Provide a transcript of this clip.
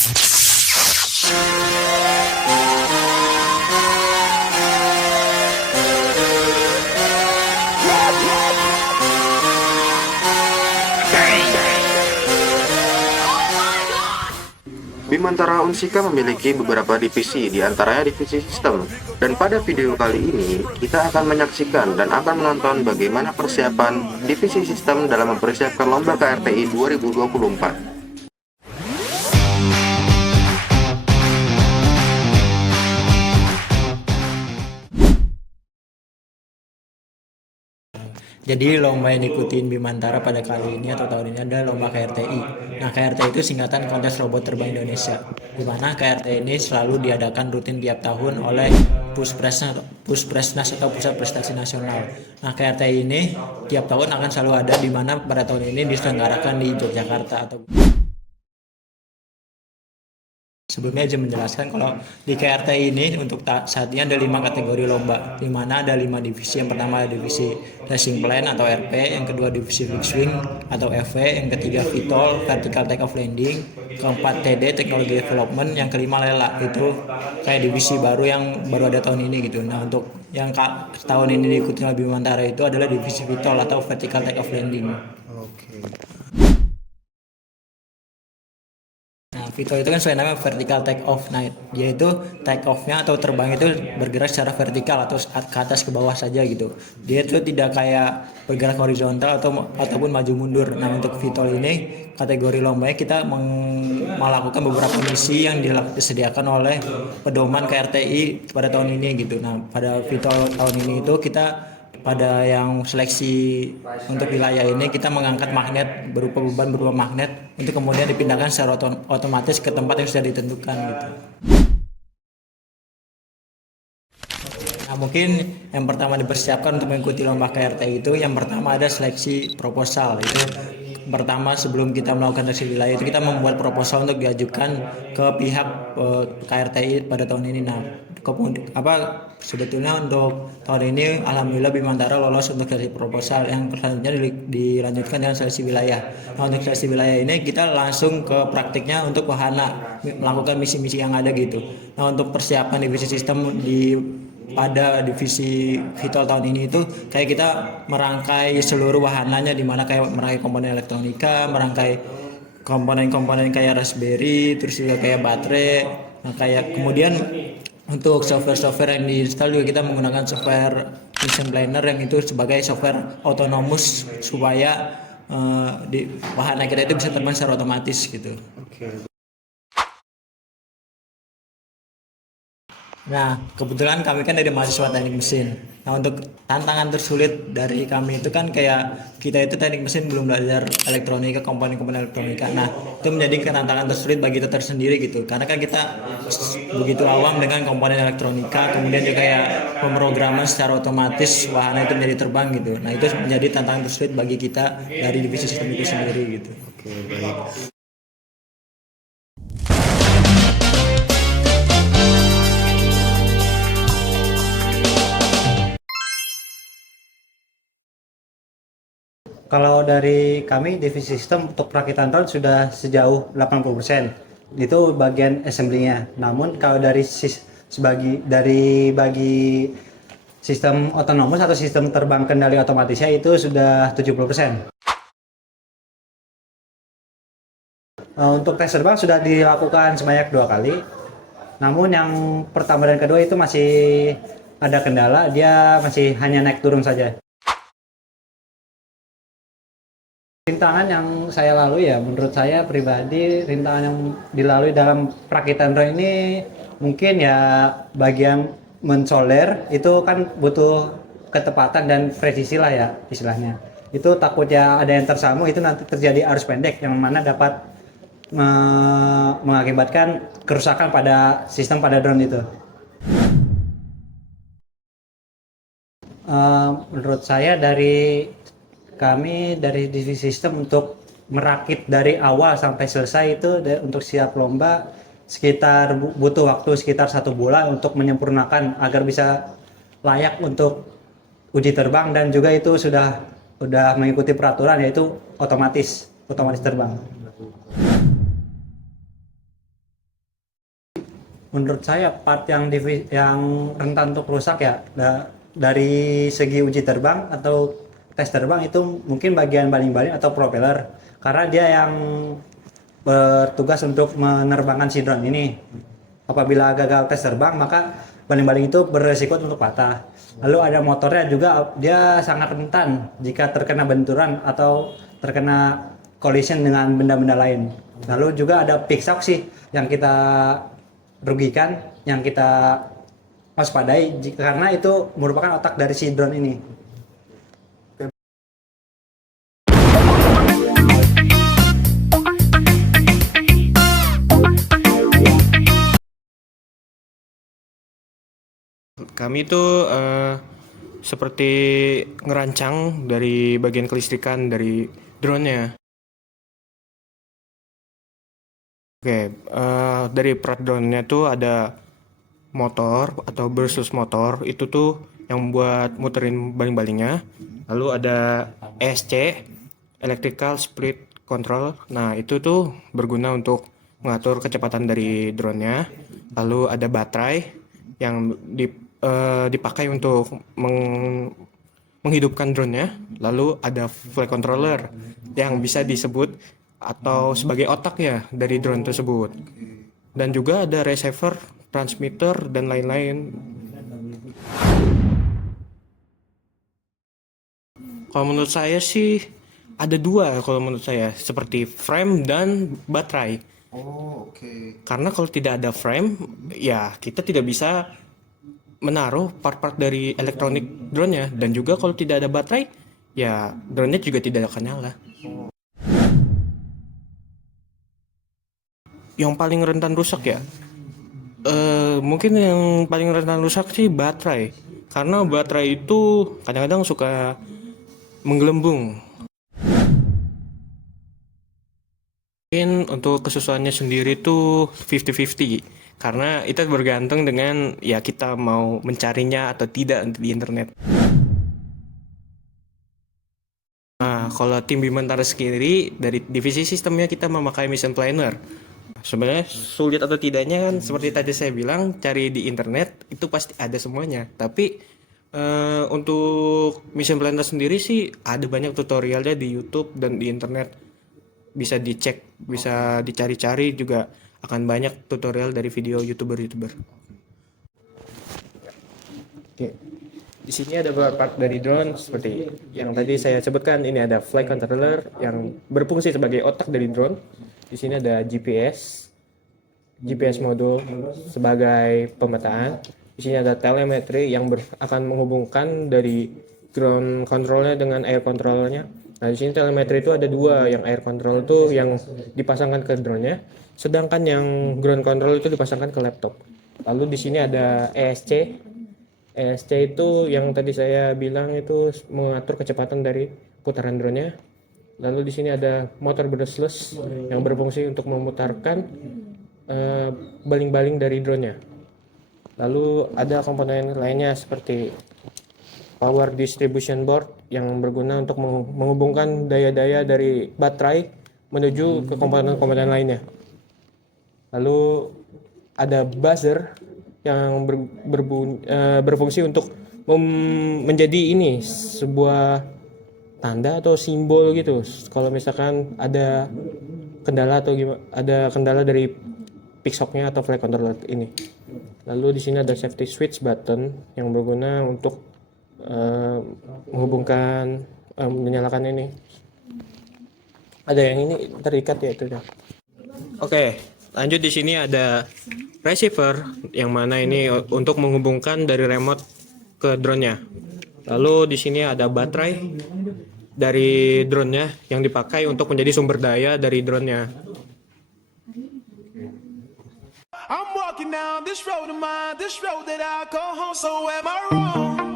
Bimantara Unsika memiliki beberapa divisi, di antaranya divisi sistem. Dan pada video kali ini, kita akan menyaksikan dan akan menonton bagaimana persiapan divisi sistem dalam mempersiapkan lomba KRTI 2024. Jadi lomba yang diikutin Bimantara pada kali ini atau tahun ini adalah lomba KRTI. Nah, KRTI itu singkatan Kontes Robot Terbang Indonesia, di mana KRTI ini selalu diadakan rutin tiap tahun oleh Puspresnas atau Pusat Prestasi Nasional. Nah, KRTI ini tiap tahun akan selalu ada, di mana pada tahun ini diselenggarakan di Yogyakarta. Sebelumnya izin menjelaskan kalau di KRTI ini untuk saat ini ada 5 kategori lomba, di mana ada 5 divisi. Yang pertama ada divisi Racing Plan atau RP, yang kedua divisi Fixed Wing atau FW, yang ketiga VTOL Vertical Take Off Landing, keempat TD Technology Development, yang kelima Lela. Itu kayak divisi baru yang baru ada tahun ini gitu. Nah, untuk yang tahun ini diikuti oleh Bimantara itu adalah divisi VTOL atau Vertical Take Off Landing. VTOL itu kan sesuai nama vertical take off. Nah, yaitu take off-nya atau terbang itu bergerak secara vertikal atau ke atas ke bawah saja gitu. Dia itu tidak kayak bergerak horizontal ataupun maju mundur. Nah, untuk VTOL ini kategori lombanya kita melakukan beberapa misi yang disediakan oleh pedoman KRTI pada tahun ini gitu. Nah, pada VTOL tahun ini itu kita pada yang seleksi untuk wilayah ini kita mengangkat magnet berupa magnet untuk kemudian dipindahkan secara otomatis ke tempat yang sudah ditentukan gitu. Nah, mungkin yang pertama dipersiapkan untuk mengikuti lomba KRTI itu yang pertama ada seleksi proposal. Itu pertama sebelum kita melakukan seleksi wilayah itu kita membuat proposal untuk diajukan ke pihak KRTI pada tahun ini. Nah, sebetulnya untuk tahun ini alhamdulillah Bimantara lolos untuk seleksi proposal, yang selanjutnya dilanjutkan dengan seleksi wilayah. Nah, untuk seleksi wilayah ini kita langsung ke praktiknya untuk wahana, melakukan misi-misi yang ada gitu. Nah, untuk persiapan divisi sistem pada divisi VTOL tahun ini itu kayak kita merangkai seluruh wahananya, di mana kayak merangkai komponen elektronika, merangkai komponen-komponen kayak Raspberry, terus juga kayak baterai. Nah, kayak kemudian untuk software yang diinstal juga kita menggunakan software Mission Planner, yang itu sebagai software autonomous supaya di wahana kita itu bisa terbang secara otomatis gitu. Nah, kebetulan kami kan dari mahasiswa teknik mesin. Nah, untuk tantangan tersulit dari kami itu kan kayak kita itu teknik mesin belum belajar elektronika, komponen-komponen elektronika. Nah, itu menjadi tantangan tersulit bagi kita tersendiri gitu. Karena kan kita begitu awam dengan komponen elektronika, kemudian juga kayak pemrograman secara otomatis wahana itu menjadi terbang gitu. Nah, itu menjadi tantangan tersulit bagi kita dari divisi sistem itu sendiri gitu. Oke, baik. Kalau dari kami divisi sistem untuk perakitan drone sudah sejauh 80%. Itu bagian assembly-nya. Namun kalau dari bagi sistem otonomus atau sistem terbang kendali otomatisnya itu sudah 70%. Untuk tes terbang sudah dilakukan sebanyak 2 kali. Namun yang pertama dan kedua itu masih ada kendala, dia masih hanya naik turun saja. Rintangan yang saya lalui ya, menurut saya pribadi rintangan yang dilalui dalam perakitan drone ini mungkin ya bagian mensolder itu kan butuh ketepatan dan presisi lah ya istilahnya. Itu takutnya ada yang tersambung, itu nanti terjadi arus pendek yang mana dapat mengakibatkan kerusakan pada sistem pada drone itu. Menurut saya dari kami dari divisi sistem untuk merakit dari awal sampai selesai itu untuk siap lomba sekitar butuh waktu sekitar 1 bulan untuk menyempurnakan agar bisa layak untuk uji terbang, dan juga itu sudah mengikuti peraturan yaitu otomatis terbang. menurut saya part yang rentan untuk rusak ya dari segi uji terbang atau tes terbang itu mungkin bagian baling-baling atau propeller, karena dia yang bertugas untuk menerbangkan si drone ini. Apabila gagal tes terbang maka baling-baling itu beresiko untuk patah. Lalu ada motornya juga, dia sangat rentan jika terkena benturan atau terkena collision dengan benda-benda lain. Lalu juga ada picksock sih yang kita rugikan, yang kita waspadai karena itu merupakan otak dari si drone ini. Kami tuh seperti ngerancang dari bagian kelistrikan dari drone-nya. Oke, dari part drone-nya tuh ada motor atau burst motor, itu tuh yang buat muterin baling-balingnya. Lalu ada ESC, Electrical Split Control. Nah, itu tuh berguna untuk mengatur kecepatan dari drone-nya. Lalu ada baterai yang dipakai untuk menghidupkan drone-nya. Lalu ada flight controller yang bisa disebut atau sebagai otak ya dari drone tersebut. Dan juga ada receiver, transmitter, dan lain-lain. Kalau menurut saya sih ada dua kalau menurut saya, seperti frame dan baterai. Oh, oke. Karena kalau tidak ada frame, ya kita tidak bisa menaruh part-part dari elektronik drone-nya. Dan juga kalau tidak ada baterai, ya drone-nya juga tidak akan nyala. Yang paling rentan rusak ya, mungkin yang paling rentan rusak sih baterai. Karena baterai itu kadang-kadang suka menggelembung. Mungkin untuk kesusahannya sendiri tuh 50-50. Karena itu bergantung dengan ya kita mau mencarinya atau tidak di internet. Nah, kalau tim Bimantara sendiri dari divisi sistemnya kita memakai mission planner. Sebenarnya sulit atau tidaknya kan seperti tadi saya bilang, cari di internet itu pasti ada semuanya. Tapi untuk mission planner sendiri sih ada banyak tutorialnya di YouTube dan di internet. Bisa dicek, bisa dicari-cari juga akan banyak tutorial dari video YouTuber. Oke. Di sini ada beberapa part dari drone seperti yang tadi saya sebutkan. Ini ada flight controller yang berfungsi sebagai otak dari drone. Di sini ada GPS modul sebagai pemetaan. Di sini ada telemetri yang akan menghubungkan dari ground controlnya dengan air controlnya. Nah, di sini telemetri itu ada dua, yang air control itu yang dipasangkan ke drone-nya, sedangkan yang ground control itu dipasangkan ke laptop. Lalu di sini ada ESC. ESC itu yang tadi saya bilang itu mengatur kecepatan dari putaran drone-nya. Lalu di sini ada motor brushless yang berfungsi untuk memutarkan baling-baling dari drone-nya. Lalu ada komponen lainnya seperti power distribution board yang berguna untuk menghubungkan daya-daya dari baterai menuju ke komponen-komponen lainnya. Lalu ada buzzer yang berfungsi untuk menjadi ini sebuah tanda atau simbol gitu. Kalau misalkan ada kendala atau ada kendala dari picksocknya atau flight controller ini. Lalu di sini ada safety switch button yang berguna untuk menghubungkan menyalakan ini. Ada yang ini terikat ya itu ya. Oke, lanjut di sini ada receiver yang mana ini untuk menghubungkan dari remote ke drone-nya. Lalu di sini ada baterai dari drone-nya yang dipakai untuk menjadi sumber daya dari drone-nya. I'm walking down this road of mine, this road that I call home, so am I wrong?